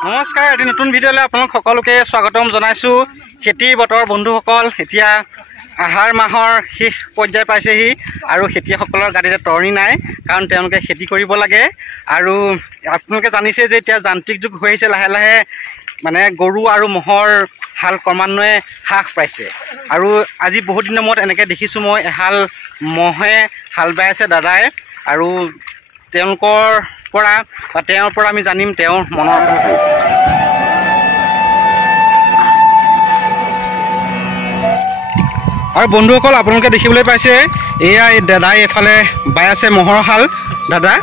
নমস্কাৰ, এটি নতুন ভিডিঅ'লৈ আপোনালোক সকলোকে স্বাগতম জনাইছোঁ। খেতি বতৰ বন্ধুসকল, এতিয়া আহাৰ মাহৰ শেষ পৰ্যায় পাইছেহি আৰু খেতিয়কসকলৰ গাড়ীতে তৰণি নাই, কাৰণ তেওঁলোকে খেতি কৰিব লাগে। আৰু আপোনালোকে জানিছে যে এতিয়া যান্ত্ৰিক যুগ হৈ আহিছে, লাহে লাহে মানে গৰু আৰু ম'হৰ হাল ক্ৰমান্বয়ে হ্ৰাস পাইছে। আৰু আজি বহুত দিনৰ মূৰত এনেকৈ দেখিছোঁ মই এহাল ম'হে হাল বাই আছে দাদাই, আৰু তেওঁলোকৰ পৰা বা তেওঁৰ পৰা আমি জানিম তেওঁৰ মনৰ কথা। আৰু বন্ধুসকল, আপোনালোকে দেখিবলৈ পাইছে এয়া দাদাই এফালে বাই আছে ম'হৰ হাল। দাদা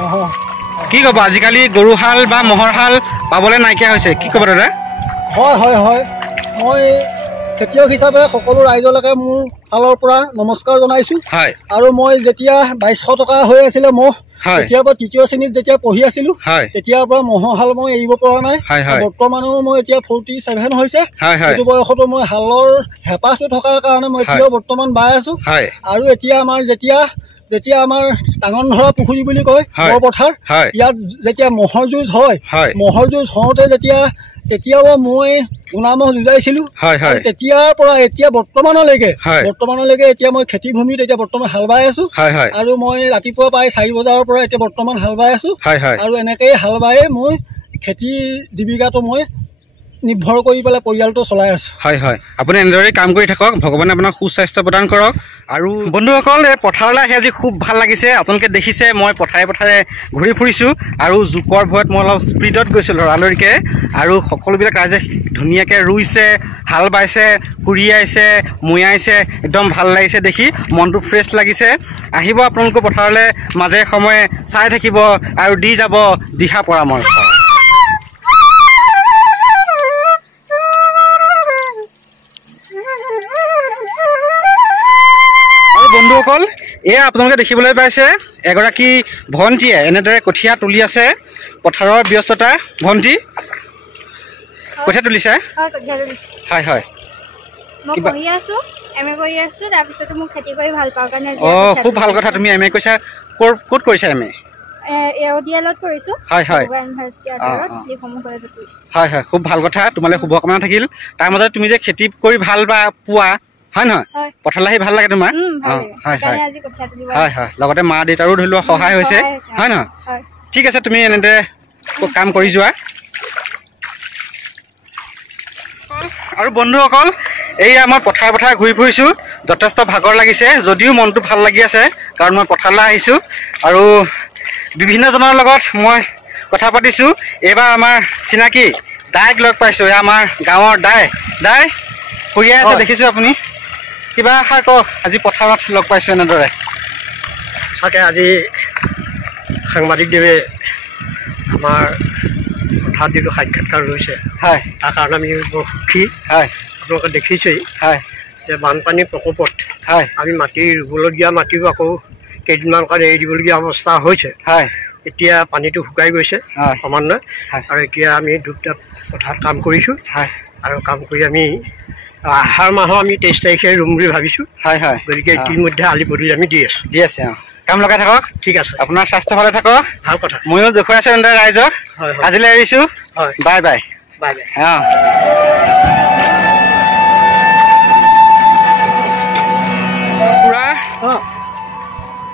কি ক'ব, আজিকালি গৰু হাল বা ম'হৰ হাল পাবলৈ নাইকিয়া হৈছে, কি ক'ব দাদা? হয় হয় হয়, মই খেতিয়ক হিচাপে সকলো ৰাইজলৈকে মোৰ ফালৰ পৰা নমস্কাৰ জনাইছোঁ। হয়। আৰু মই যেতিয়া 2200 টকা হৈ আছিলে ম'হ, তেতিয়াৰ পৰা তৃতীয় শ্ৰেণীত যেতিয়া পঢ়ি আছিলোঁ, তেতিয়াৰ পৰা ম'হৰ হাল মই এৰিব পৰা নাই। বৰ্তমানেও মই এতিয়া 47 হৈছে, সেইটো বয়সতো মই হালৰ হেঁপাহটো থকাৰ কাৰণে মই এতিয়াও বৰ্তমান বাই আছোঁ। আৰু এতিয়া আমাৰ যেতিয়া আমাৰ ডাঙৰ ধৰা পুখুৰী বুলি কয় পথাৰ, ইয়াত যেতিয়া ম'হৰ যুঁজ হয়, ম'হৰ যুঁজ হওঁতে তেতিয়াও মই গুণামহ যুঁজাইছিলোঁ। তেতিয়াৰ পৰা এতিয়া বৰ্তমানলৈকে এতিয়া মই খেতি ভূমিত এতিয়া বৰ্তমান হাল বাই আছোঁ। আৰু মই ৰাতিপুৱা প্ৰায় 4 বজাৰ পৰা এতিয়া বৰ্তমান হাল বাই আছোঁ। আৰু এনেকেই হাল বায়ে মই খেতি জীৱিকাটো মই নিৰ্ভৰ কৰি পেলাই পৰিয়ালটো চলাই আছোঁ। হয় হয়, আপুনি এনেদৰে কাম কৰি থাকক, ভগৱানে আপোনাক সুস্বাস্থ্য প্ৰদান কৰক। আৰু বন্ধুসকল, এই পথাৰলৈ আহি আজি খুব ভাল লাগিছে। আপোনালোকে দেখিছে মই পথাৰে পথাৰে ঘূৰি ফুৰিছোঁ, আৰু জোকৰ ভয়ত মই অলপ স্পীডত গৈছোঁ লৰালৰিকৈ। আৰু সকলোবিলাক ৰাইজে ধুনীয়াকৈ ৰুইছে, হাল বাইছে, কুৰিয়াইছে, মৈয়াইছে, একদম ভাল লাগিছে দেখি, মনটো ফ্ৰেছ লাগিছে। আহিব আপোনালোকৰ পথাৰলৈ, মাজে সময়ে চাই থাকিব আৰু দি যাব দিহা পৰামৰ্শ। বন্ধুসকল, এয়া আপোনালোকে দেখিবলৈ পাইছে এগৰাকী ভণ্টীয়ে এনেদৰে কঠীয়া তুলি আছে। পথাৰৰ ব্যস্ততা। ভণ্টী কঠীয়া তুলিছে? হয় হয়। অঁ, খুব ভাল কথা। তুমি এম এ কৈছা, ক'ত কৰিছা এম এ? হয় হয় হয় হয়, খুব ভাল কথা। তোমালৈ শুভকামনা থাকিল। তাৰ মাজত তুমি যে খেতি কৰি ভাল বা পোৱা, হয় নহয়, পথাৰলৈ আহি ভাল লাগে তোমাৰ? হয় হয় হয় হয়, লগতে মা দেউতাৰো ধৰি লোৱা সহায় হৈছে, হয় নহয়? ঠিক আছে, তুমি এনেদৰে কাম কৰি যোৱা। আৰু বন্ধুসকল, এইয়া মই পথাৰে পথাৰে ঘূৰি ফুৰিছোঁ, যথেষ্ট ভাগৰ লাগিছে, যদিও মনটো ভাল লাগি আছে, কাৰণ মই পথাৰলৈ আহিছোঁ আৰু বিভিন্নজনৰ লগত মই কথা পাতিছোঁ। এইবাৰ আমাৰ চিনাকি দাইক লগ পাইছোঁ, এয়া আমাৰ গাঁৱৰ দাই ফুৰিয়াই আছে দেখিছোঁ। আপুনি কিবা এষাৰ কওক, আজি পথাৰত লগ পাইছোঁ এনেদৰে। সঁচাকৈ আজি সাংবাদিকদেৱে আমাৰ পথাৰত যিটো সাক্ষাৎকাৰ লৈছে, হয়, তাৰ কাৰণে আমি বৰ সুখী। হয়, আপোনালোকে দেখিছেই হয় যে বানপানীৰ প্ৰকোপত হয় আমি মাটি ৰুবলগীয়া মাটিও আকৌ কেইদিনমান কাৰণে এৰি দিবলগীয়া অৱস্থা হৈছে। হয়, এতিয়া পানীটো শুকাই গৈছে ক্ৰমান্বয়ে, আৰু এতিয়া আমি দুটা পথাৰত কাম কৰিছোঁ। হয়, আৰু কাম কৰি আমি আহাৰ মাহৰ আমি 23 তাৰিখে ৰুম বুলি ভাবিছোঁ। হয় হয়, গতিকে ইতিমধ্যে আলি পদূলি আমি দি আছোঁ। অঁ, কাম লগাই থাকক। ঠিক আছে, আপোনাৰ স্বাস্থ্য ভালে থাকক। ভাল কথা। ময়ো দেখুৱাই আছোঁ এনেদৰে ৰাইজক। আজিলৈ এৰিছোঁ। হয়, বাই বাই বাই বাই। অঁ, পুৰা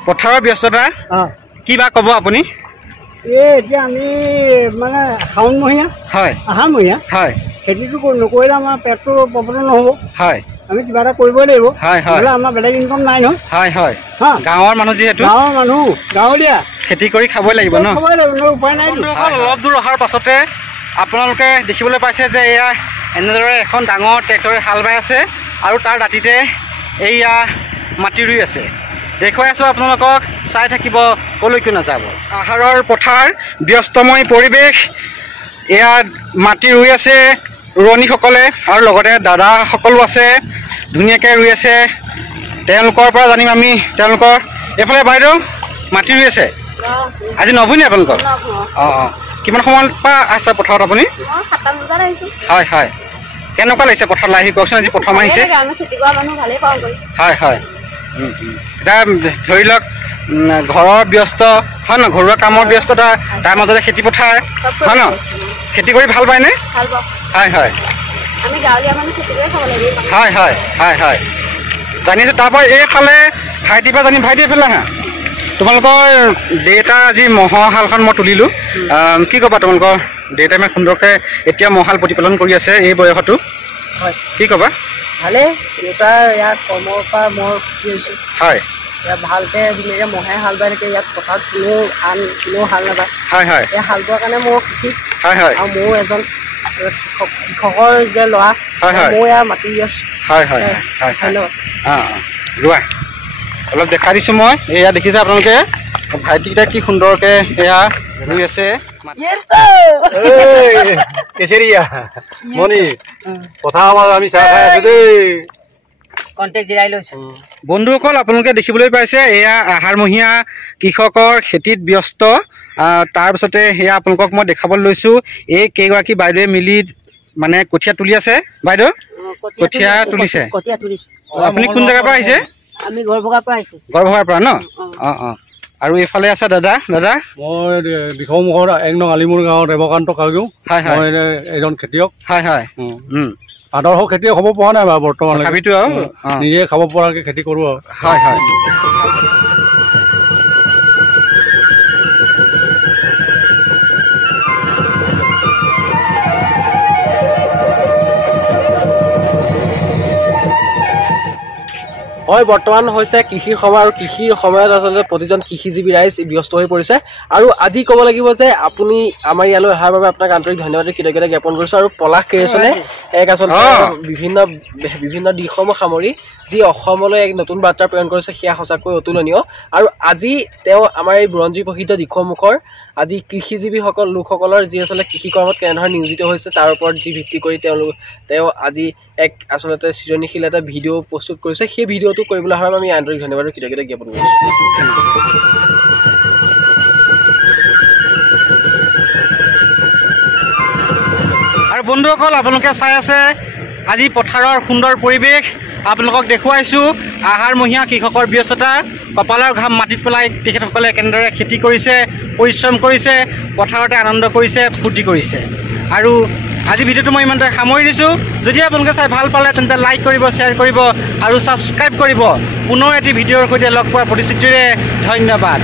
পথাৰৰ ব্যস্ততা, কিবা ক'ব আপুনি? এতিয়া আমি মানে শাওণমহীয়া, হয় আহাৰমহীয়া, হয় খেতিটো নকৰিলে আমাৰ পেটটো প্ৰৱৰ্তন নহ'ব। হয়, আমি কিবা এটা কৰিবই লাগিব। হয় হয়, আমাৰ বেলেগ ইনকম নাই নহয়। হয় হয়, গাঁৱৰ মানুহ যিহেতু, গাঁৱলীয়া খেতি কৰি খাবই লাগিব ন, উপায় নাই। অলপ দূৰ অহাৰ পাছতে আপোনালোকে দেখিবলৈ পাইছে যে এয়া এনেদৰে এখন ডাঙৰ ট্ৰেক্টৰে হাল বাই আছে, আৰু তাৰ দাঁতিতে এইয়া মাটি ৰুই আছে। দেখুৱাই আছোঁ আপোনালোকক, চাই থাকিব, ক'লৈকো নাযাব। আহাৰৰ পথাৰ, ব্যস্তময় পৰিৱেশ, এয়া মাটি ৰুই আছে ৰোৱনীসকলে, আৰু লগতে দাদাসকলো আছে, ধুনীয়াকৈ ৰুই আছে। তেওঁলোকৰ পৰা জানিম আমি, তেওঁলোকৰ এইফালে বাইদেউ মাটি ৰুই আছে, আজি নবৈ নি আপোনালোকৰ? অঁ অঁ, কিমান সময়ৰ পৰা আছে পথাৰত আপুনি? হয় হয়। কেনেকুৱা লাগিছে পথাৰত আহি কওকচোন, আজি প্ৰথম আহিছে? হয় হয়। এতিয়া ধৰি লওক ঘৰৰ ব্যস্ত হয় ন, ঘৰুৱা কামৰ ব্যস্ততা, তাৰ মাজতে খেতি পথাৰ হয় ন, খেতি কৰি ভাল পায়নে? হয় হয় হয় হয় হয় হয় জানিছোঁ। তাৰপৰা এইফালে ভাইটিৰ পৰা ভাইটি এইফালে আহা। তোমালোকৰ দেউতা আজি ম'হৰ হালখন মই তুলিলোঁ, কি ক'বা? তোমালোকৰ দেউতাই ইমান সুন্দৰকৈ এতিয়া ম'হহাল প্ৰতিপালন কৰি আছে এই বয়সতো, হয় কি ক'বা? ভালেই, দেউতাৰ ইয়াত কৰ্মৰ পৰা মই সুখী হৈছোঁ। হয়, ইয়াত ভালকৈ ধুনীয়াকৈ মহে হাল বাই থাকে, ইয়াত পথাৰত কোনেও হাল নাবায়। হয় হয়, এই হাল বোৱাৰ কাৰণে মই সুখী। হয় হয়, আৰু ময়ো এজন কৃষকৰ যে ল'ৰা, ময়ো ইয়াৰ মাতি আছোঁ। হয় হয় হয়, ধন্যবাদ। ৰোৱা অলপ দেখাই দিছোঁ মই। এয়া দেখিছে আপোনালোকে ভাইটিকেইটা কি সুন্দৰকৈ এয়া ৰুই আছে। বন্ধুসকল, আপোনালোকে দেখিবলৈ পাইছে এয়া আহাৰমহীয়া কৃষকৰ খেতিত ব্যস্ত। তাৰপিছতে সেয়া আপোনালোকক মই দেখাবলৈ লৈছোঁ, এই কেইগৰাকী বাইদেৱে মিলি মানে কঠীয়া তুলি আছে। বাইদেউ কঠীয়া তুলিছে, আপুনি কোন জেগাৰ পৰা আহিছে? আমি গড়ভগাৰ পৰা আহিছোঁ। গড়ভগাৰ পৰা ন? অঁ অঁ। আৰু এইফালে আছে দাদা। দাদা মই দিখৌমুখৰ 1 নং আলিমুৰ গাঁৱত দেৱকান্ত কাগিও। হয় হয়, মই এজন খেতিয়ক। হয় হয়, আদৰ্শ খেতিয়ক হ'ব পৰা নাই বাৰু বৰ্তমান, ভাবিতো আৰু নিজে খাব পৰাকৈ খেতি কৰোঁ আৰু। হয় হয়। হয়, বৰ্তমান হৈছে কৃষিৰ সময় আৰু কৃষিৰ সময়ত আচলতে প্ৰতিজন কৃষিজীৱী ৰাইজ ব্যস্ত হৈ পৰিছে। আৰু আজি ক'ব লাগিব যে আপুনি আমাৰ ইয়ালৈ অহাৰ বাবে আপোনাক আন্তৰিক ধন্যবাদ কৃতজ্ঞতা জ্ঞাপন কৰিছোঁ। আৰু পলাশ ক্ৰিয়েশ্যনে এক আচলতে বিভিন্ন দিশসমূহ সামৰি যি অসমলৈ এক নতুন বাৰ্তা প্ৰেৰণ কৰিছে, সেয়া সঁচাকৈ অতুলনীয়। আৰু আজি তেওঁ আমাৰ এই বুৰঞ্জী প্ৰসিদ্ধ দিখৌমুখৰ আজি কৃষিজীৱীসকল লোকসকলৰ যি আচলতে কৃষি কৰ্মত কেনেধৰণে নিয়োজিত হৈছে তাৰ ওপৰত যি ভিত্তি কৰি তেওঁ আজি এক আচলতে সৃজনীশীল এটা ভিডিঅ' প্ৰস্তুত কৰিছে। সেই ভিডিঅ'টো কৰিবলৈ অহাৰ বাবে আমি আন্তৰিক ধন্যবাদ আৰু কৃতজ্ঞতা জ্ঞাপন কৰিছোঁ। আৰু বন্ধুসকল, আপোনালোকে চাই আছে আজি পথাৰৰ সুন্দৰ পৰিৱেশ। আপোনালোকক দেখুৱাইছোঁ আহাৰমহীয়া কৃষকৰ ব্যস্ততা, কপালৰ ঘাম মাটিত পেলাই তেখেতসকলে কেনেদৰে খেতি কৰিছে, পৰিশ্ৰম কৰিছে, পথাৰতে আনন্দ কৰিছে, ফূৰ্তি কৰিছে। আৰু আজি ভিডিঅ'টো মই ইমানতে সামৰি দিছোঁ। যদি আপোনালোকে চাই ভাল পালে তেন্তে লাইক কৰিব, শ্বেয়াৰ কৰিব আৰু ছাবস্ক্ৰাইব কৰিব। পুনৰ এটি ভিডিঅ'ৰ সৈতে লগ পোৱাৰ প্ৰতিশ্ৰুতিৰে ধন্যবাদ।